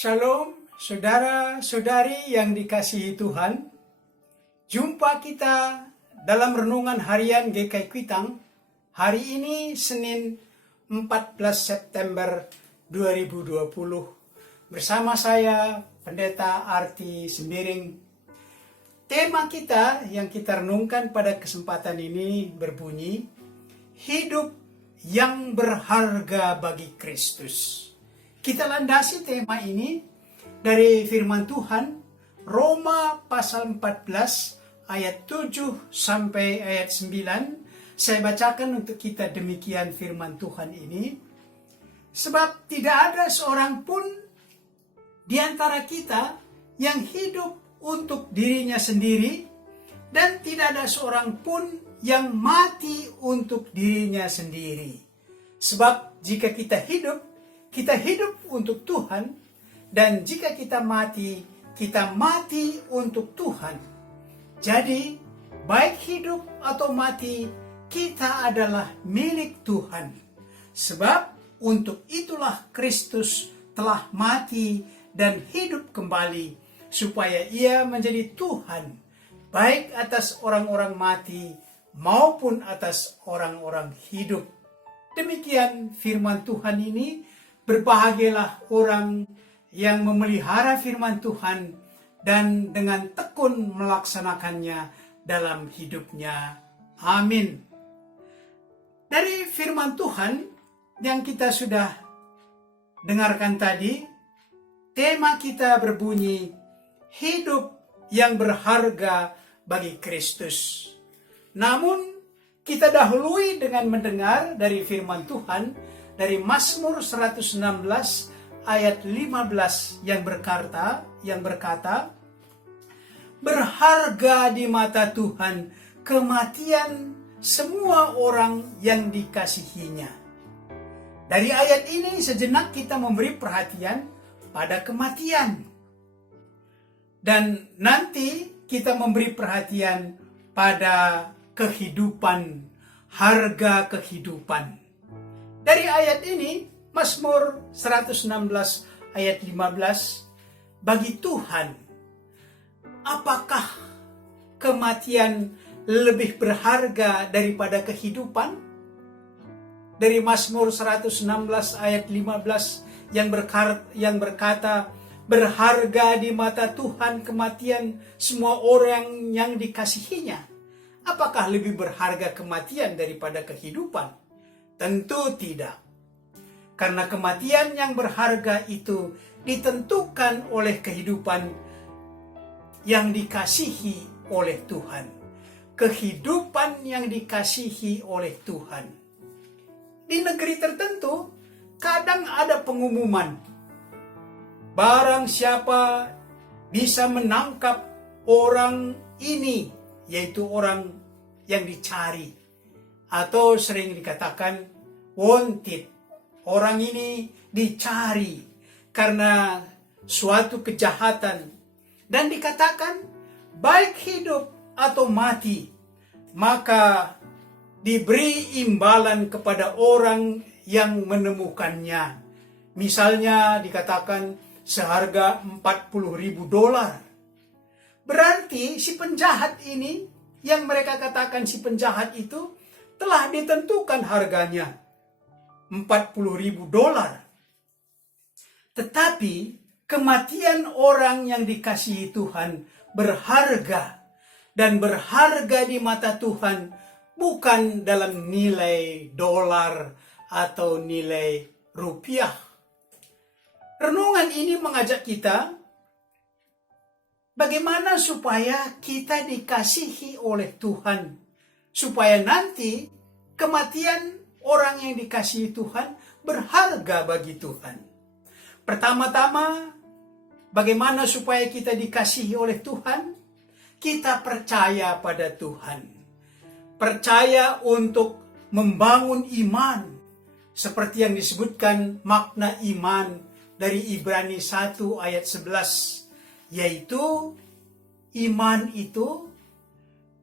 Shalom, saudara-saudari yang dikasihi Tuhan. Jumpa kita dalam renungan harian GKI Kuitang. Hari ini Senin 14 September 2020. Bersama saya, Pendeta Arti Sembiring. Tema kita yang kita renungkan pada kesempatan ini berbunyi, Hidup yang berharga bagi Kristus. Kita landasi tema ini dari firman Tuhan, Roma pasal 14 ayat 7 sampai ayat 9. Saya bacakan untuk kita demikian firman Tuhan ini. Sebab tidak ada seorang pun di antara kita yang hidup untuk dirinya sendiri, dan tidak ada seorang pun yang mati untuk dirinya sendiri. Sebab jika kita hidup untuk Tuhan, dan jika kita mati untuk Tuhan. Jadi, baik hidup atau mati, kita adalah milik Tuhan. Sebab untuk itulah Kristus telah mati dan hidup kembali, supaya Ia menjadi Tuhan, baik atas orang-orang mati maupun atas orang-orang hidup. Demikian firman Tuhan ini. Berbahagialah orang yang memelihara firman Tuhan dan dengan tekun melaksanakannya dalam hidupnya. Amin. Dari firman Tuhan yang kita sudah dengarkan tadi, tema kita berbunyi, Hidup yang berharga bagi Kristus. Namun, kita dahului dengan mendengar dari firman Tuhan, dari Mazmur 116 ayat 15 yang berkata, berharga di mata Tuhan kematian semua orang yang dikasihinya. Dari ayat ini sejenak kita memberi perhatian pada kematian. Dan nanti kita memberi perhatian pada kehidupan, harga kehidupan. Dari ayat ini, Mazmur 116 ayat 15, bagi Tuhan, apakah kematian lebih berharga daripada kehidupan? Dari Mazmur 116 ayat 15 yang berkata, berharga di mata Tuhan kematian semua orang yang dikasihinya. Apakah lebih berharga kematian daripada kehidupan? Tentu tidak. Karena kematian yang berharga itu ditentukan oleh kehidupan yang dikasihi oleh Tuhan. Kehidupan yang dikasihi oleh Tuhan. Di negeri tertentu, kadang ada pengumuman, barang siapa bisa menangkap orang ini, yaitu orang yang dicari, atau sering dikatakan wanted. Orang ini dicari karena suatu kejahatan, dan dikatakan baik hidup atau mati, maka diberi imbalan kepada orang yang menemukannya. Misalnya dikatakan seharga $40.000. Berarti si penjahat ini, yang mereka katakan si penjahat itu, telah ditentukan harganya $40.000. Tetapi kematian orang yang dikasihi Tuhan berharga, dan berharga di mata Tuhan bukan dalam nilai dolar atau nilai rupiah. Renungan ini mengajak kita bagaimana supaya kita dikasihi oleh Tuhan, supaya nanti kematian orang yang dikasihi Tuhan berharga bagi Tuhan. Pertama-tama, bagaimana supaya kita dikasihi oleh Tuhan? Kita percaya pada Tuhan. Percaya untuk membangun iman. Seperti yang disebutkan makna iman dari Ibrani 1 ayat 11. Yaitu, iman itu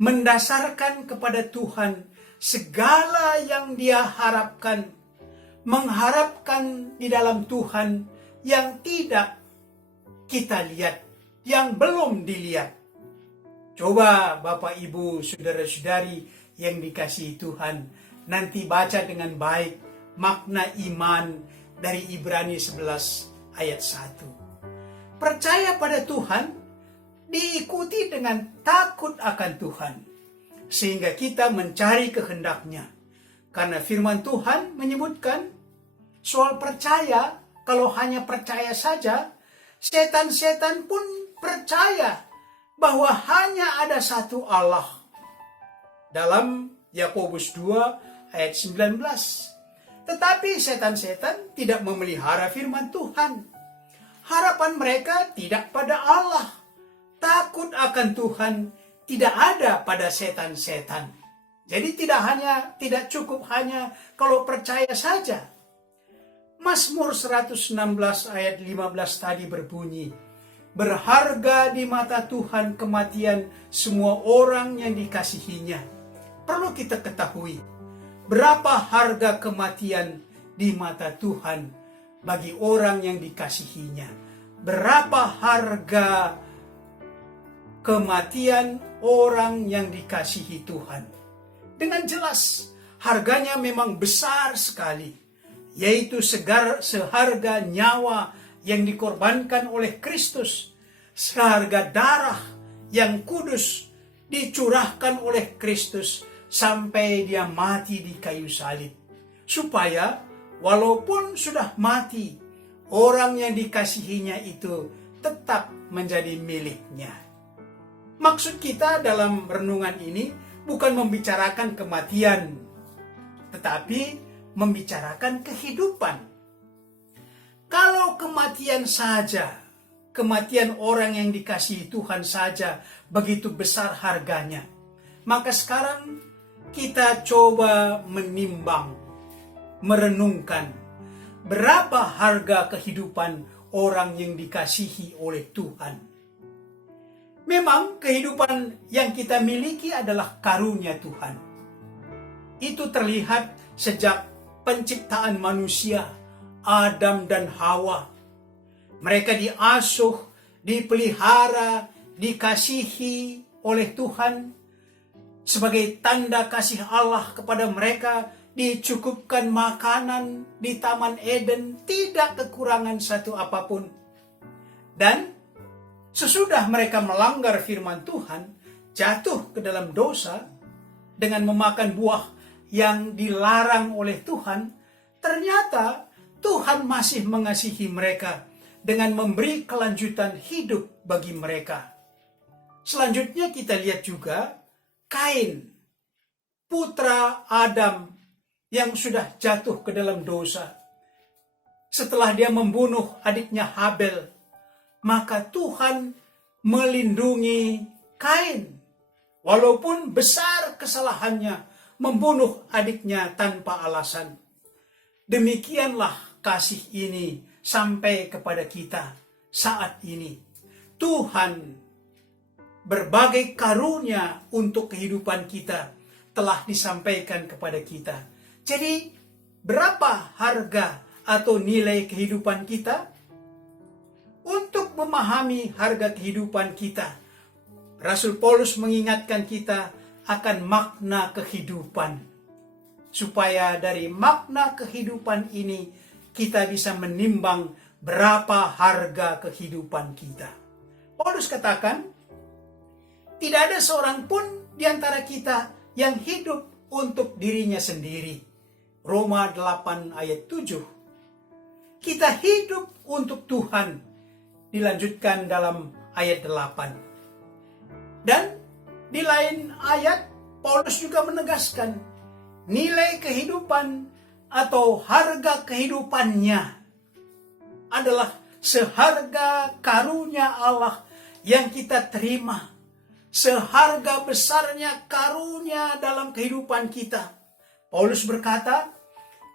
mendasarkan kepada Tuhan segala yang dia harapkan, mengharapkan di dalam Tuhan yang tidak kita lihat yang belum dilihat. Coba Bapak Ibu saudara-saudari yang dikasihi Tuhan, nanti baca dengan baik makna iman dari Ibrani 11 ayat 1. Percaya pada Tuhan diikuti dengan takut akan Tuhan, sehingga kita mencari kehendak-Nya. Karena firman Tuhan menyebutkan soal percaya, kalau hanya percaya saja, setan-setan pun percaya bahwa hanya ada satu Allah. Dalam Yakobus 2 ayat 19. Tetapi setan-setan tidak memelihara firman Tuhan. Harapan mereka tidak pada Allah. Takut akan Tuhan tidak ada pada setan-setan. Jadi tidak cukup hanya kalau percaya saja. Mazmur 116 ayat 15 tadi berbunyi, berharga di mata Tuhan kematian semua orang yang dikasihinya. Perlu kita ketahui, berapa harga kematian di mata Tuhan bagi orang yang dikasihinya. Berapa harga kematian orang yang dikasihi Tuhan. Dengan jelas, harganya memang besar sekali, yaitu seharga nyawa yang dikorbankan oleh Kristus, seharga darah yang kudus dicurahkan oleh Kristus sampai dia mati di kayu salib, supaya walaupun sudah mati, orang yang dikasihinya itu tetap menjadi miliknya. Maksud kita dalam renungan ini bukan membicarakan kematian, tetapi membicarakan kehidupan. Kalau kematian saja, kematian orang yang dikasihi Tuhan saja begitu besar harganya, maka sekarang kita coba menimbang, merenungkan berapa harga kehidupan orang yang dikasihi oleh Tuhan. Memang kehidupan yang kita miliki adalah karunia Tuhan. Itu terlihat sejak penciptaan manusia, Adam dan Hawa. Mereka diasuh, dipelihara, dikasihi oleh Tuhan. Sebagai tanda kasih Allah kepada mereka, dicukupkan makanan di Taman Eden, tidak kekurangan satu apapun. Dan sesudah mereka melanggar firman Tuhan, jatuh ke dalam dosa dengan memakan buah yang dilarang oleh Tuhan, ternyata Tuhan masih mengasihi mereka dengan memberi kelanjutan hidup bagi mereka. Selanjutnya kita lihat juga Kain, putra Adam yang sudah jatuh ke dalam dosa. Setelah dia membunuh adiknya Habel, maka Tuhan melindungi Kain. Walaupun besar kesalahannya membunuh adiknya tanpa alasan. Demikianlah kasih ini sampai kepada kita saat ini. Tuhan berbagai karunia untuk kehidupan kita telah disampaikan kepada kita. Jadi berapa harga atau nilai kehidupan kita? Untuk memahami harga kehidupan kita, Rasul Paulus mengingatkan kita akan makna kehidupan. Supaya dari makna kehidupan ini kita bisa menimbang berapa harga kehidupan kita. Paulus katakan, tidak ada seorang pun di antara kita yang hidup untuk dirinya sendiri. Roma 8 ayat 7. Kita hidup untuk Tuhan. Dilanjutkan dalam ayat 8. Dan di lain ayat, Paulus juga menegaskan, nilai kehidupan atau harga kehidupannya adalah seharga karunia Allah yang kita terima. Seharga besarnya karunia dalam kehidupan kita. Paulus berkata,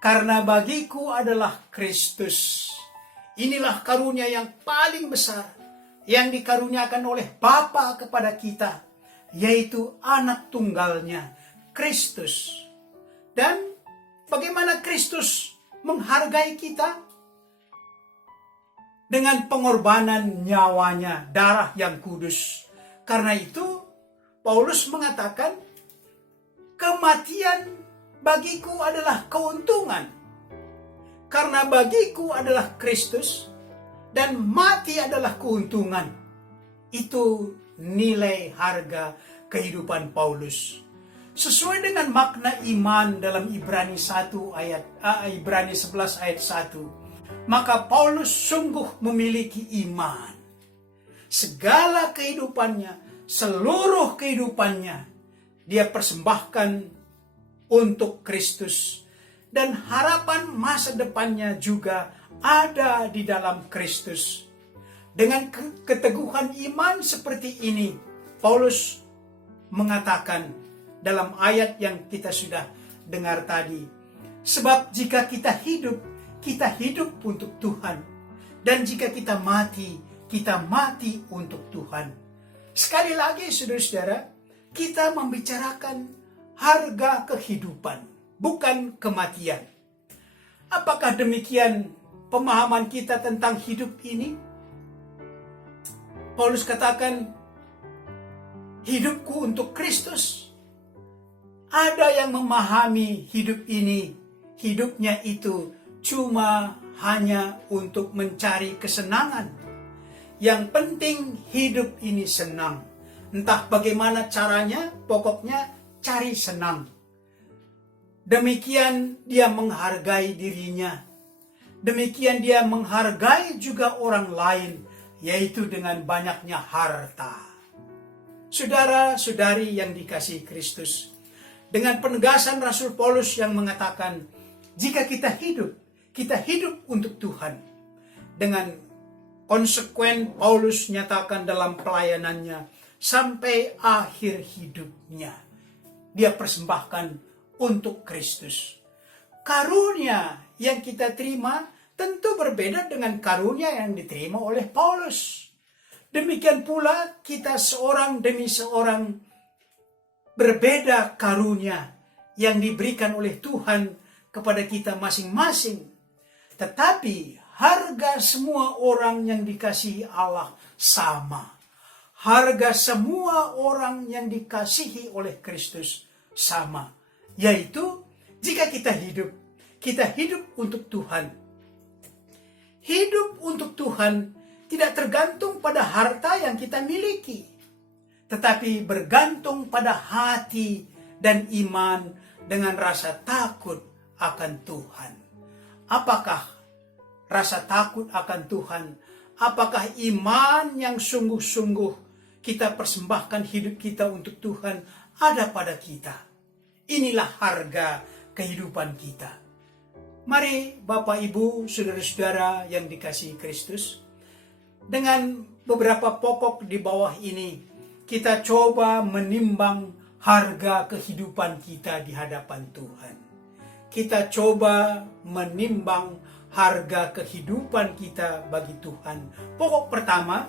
karena bagiku adalah Kristus. Inilah karunia yang paling besar yang dikaruniakan oleh Bapa kepada kita, yaitu anak tunggalnya, Kristus. Dan bagaimana Kristus menghargai kita? dengan pengorbanan nyawanya, darah yang kudus. Karena itu, Paulus mengatakan, kematian bagiku adalah keuntungan. Karena bagiku adalah Kristus, dan mati adalah keuntungan. Itu nilai harga kehidupan Paulus. Sesuai dengan makna iman dalam Ibrani 11 ayat 1, maka Paulus sungguh memiliki iman. Segala kehidupannya, seluruh kehidupannya, dia persembahkan untuk Kristus. Dan harapan masa depannya juga ada di dalam Kristus. Dengan keteguhan iman seperti ini, Paulus mengatakan dalam ayat yang kita sudah dengar tadi, sebab jika kita hidup untuk Tuhan, dan jika kita mati untuk Tuhan. Sekali lagi saudara-saudara, kita membicarakan harga kehidupan, bukan kematian. Apakah demikian pemahaman kita tentang hidup ini? Paulus katakan, hidupku untuk Kristus. Ada yang memahami hidup ini, hidupnya itu cuma hanya untuk mencari kesenangan. Yang penting hidup ini senang. Entah bagaimana caranya, pokoknya cari senang. Demikian dia menghargai dirinya. Demikian dia menghargai juga orang lain, yaitu dengan banyaknya harta. Saudara-saudari yang dikasihi Kristus, dengan penegasan Rasul Paulus yang mengatakan, jika kita hidup untuk Tuhan. Dengan konsekuen Paulus nyatakan dalam pelayanannya, sampai akhir hidupnya, dia persembahkan untuk Kristus. Karunia yang kita terima tentu berbeda dengan karunia yang diterima oleh Paulus. Demikian pula kita seorang demi seorang berbeda karunia yang diberikan oleh Tuhan kepada kita masing-masing. Tetapi harga semua orang yang dikasihi Allah sama. Harga semua orang yang dikasihi oleh Kristus sama. Yaitu jika kita hidup untuk Tuhan. Hidup untuk Tuhan tidak tergantung pada harta yang kita miliki, tetapi bergantung pada hati dan iman dengan rasa takut akan Tuhan. Apakah rasa takut akan Tuhan? Apakah iman yang sungguh-sungguh kita persembahkan hidup kita untuk Tuhan ada pada kita? Inilah harga kehidupan kita. Mari Bapak Ibu, saudara-saudara yang dikasihi Kristus, dengan beberapa pokok di bawah ini, kita coba menimbang harga kehidupan kita di hadapan Tuhan. Kita coba menimbang harga kehidupan kita bagi Tuhan. Pokok pertama,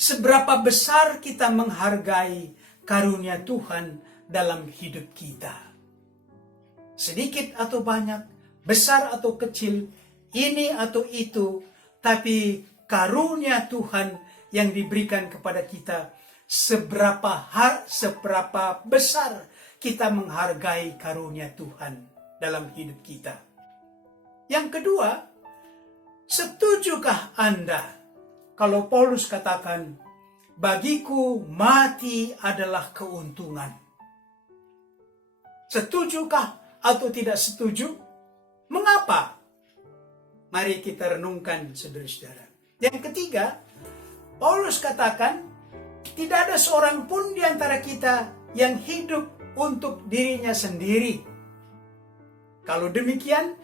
seberapa besar kita menghargai karunia Tuhan dalam hidup kita. Sedikit atau banyak, besar atau kecil, ini atau itu, tapi karunia Tuhan yang diberikan kepada kita, seberapa besar kita menghargai karunia Tuhan dalam hidup kita. Yang kedua, setujukah Anda kalau Paulus katakan, bagiku mati adalah keuntungan? Setujukah atau tidak setuju? Mengapa? Mari kita renungkan, saudara-saudara. Yang ketiga, Paulus katakan, tidak ada seorang pun di antara kita yang hidup untuk dirinya sendiri. Kalau demikian,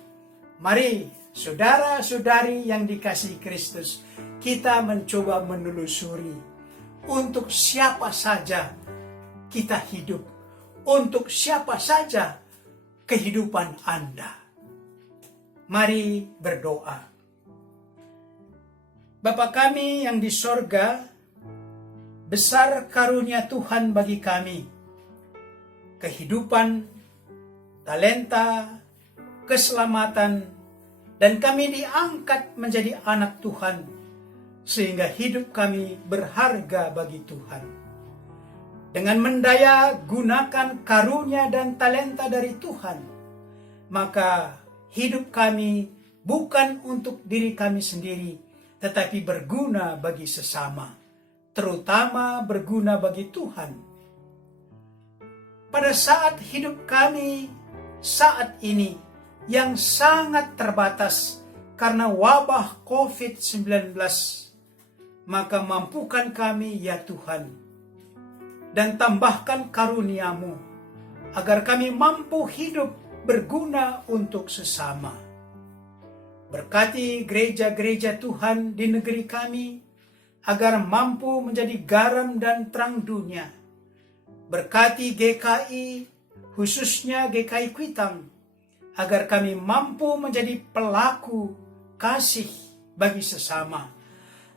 mari saudara-saudari yang dikasihi Kristus, kita mencoba menelusuri untuk siapa saja kita hidup, untuk siapa saja kehidupan Anda. Mari berdoa. Bapa kami yang di sorga, besar karunia Tuhan bagi kami. Kehidupan, talenta, keselamatan, dan kami diangkat menjadi anak Tuhan, sehingga hidup kami berharga bagi Tuhan. Dengan mendaya gunakan karunia dan talenta dari Tuhan, maka hidup kami bukan untuk diri kami sendiri, tetapi berguna bagi sesama, terutama berguna bagi Tuhan. Pada saat hidup kami saat ini yang sangat terbatas karena wabah COVID-19, maka mampukan kami ya Tuhan, dan tambahkan karunia-Mu, agar kami mampu hidup berguna untuk sesama. Berkati gereja-gereja Tuhan di negeri kami, agar mampu menjadi garam dan terang dunia. Berkati GKI, khususnya GKI Kuitang, agar kami mampu menjadi pelaku kasih bagi sesama,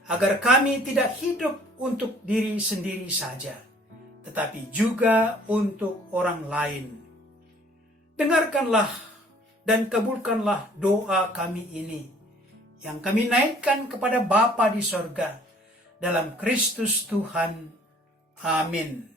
agar kami tidak hidup untuk diri sendiri saja, tetapi juga untuk orang lain. Dengarkanlah dan kabulkanlah doa kami ini, yang kami naikkan kepada Bapa di sorga, dalam Kristus Tuhan. Amin.